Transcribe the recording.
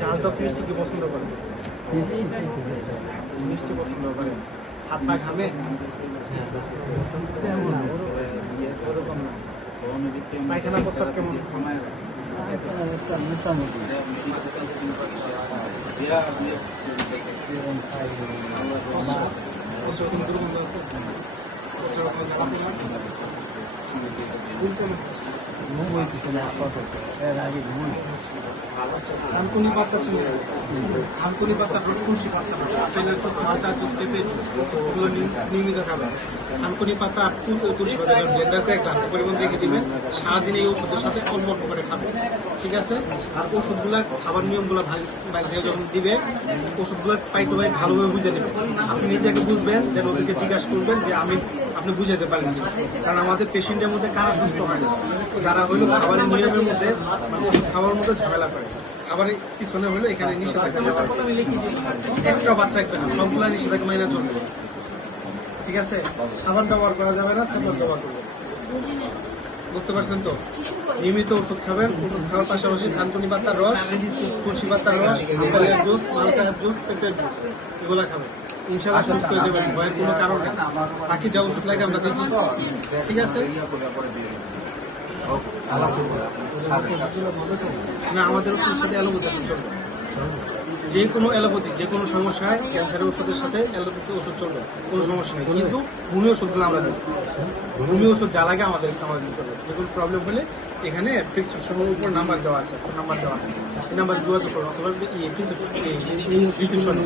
ঝাল তো মিষ্টি কি পছন্দ করে? মিষ্টি পছন্দ করে, হাত পা খাবে। পায়খানা প্রস্রাব কেমন? মোটামুটি দুর্গন্ধ আছে। থানকুনি পাতা ছিল, থানকুনি পাতা, রসকুশি পাতা, সেলের জুস, মালটার জুস, পেঁপে জুস, এগুলো নিয়মিত খাবেন। থানকুনি পাতা তুলসী পাতা ব্লেন্ডারে একটা পরিমাণ রেখে দিবেন, সারাদিন এই ওষুধের সাথে অল্প অল্প করে খাবেন, ঠিক আছে? আর ওষুধগুলা খাবার নিয়মগুলো বাইরে যখন দিবে, ওষুধগুলো পাই টু পাই ভালোভাবে বুঝে নেবেন। আপনি নিজেকে বুঝবেন, যেন ওদেরকে জিজ্ঞাসা করবেন যে আপনি বুঝাতে পারেন কি। কারণ আমাদের পেশেন্টের মধ্যে কারা সুস্থ হয় না, যারা হইলো খাবারের নিয়মের মধ্যে ওষুধ খাওয়ার মধ্যে ঝামেলা করে। আবার পিছনে হইলো এখানে নিষেধাজ্ঞা এক্সট্রা বাদ থাকবে না, সবগুলা নিষেধাজ্ঞা মাইনা চলবে, ঠিক আছে? সাবান ব্যবহার করা যাবে না, সাবান ব্যবহার করবে। বুঝতে পারছেন তো? নিয়মিত ওষুধ খাবেন, ওষুধ খাওয়ার পাশাপাশি থানকুনি পাতার রস, তুলসী পাতার রস, আপেলের জুস, মালটার জুস, পেঁপের জুস, এগুলা খাবেন। ইনশাআল্লাহ সুস্থ হয়ে যাবেন, ভয়ের কোনো কারণ নেই। বাকি যা ওষুধ লাগে আমরা দিচ্ছি, ঠিক আছে? না, আমাদের ওষুধের সাথে অ্যালোপ্যাথি ওষুধ চলবে। যে কোনো অ্যালোপ্যাথি, যে কোনো সমস্যায় ক্যান্সারের ওষুধের সাথে অ্যালোপ্যাথি ওষুধ চলবে, কোনো সমস্যা নেই। কিন্তু হোমিও ওষুধগুলো আমরা দিই, হোমিও ওষুধ যা লাগে আমাদের চলবে। যে কোনো প্রবলেম হলে এখানে প্রেসক্রিপশনের উপর নাম্বার দেওয়া আছে, ফোন নাম্বার দেওয়া আছে, এই নাম্বার যোগাযোগ করুন অথবা রিসিপশন।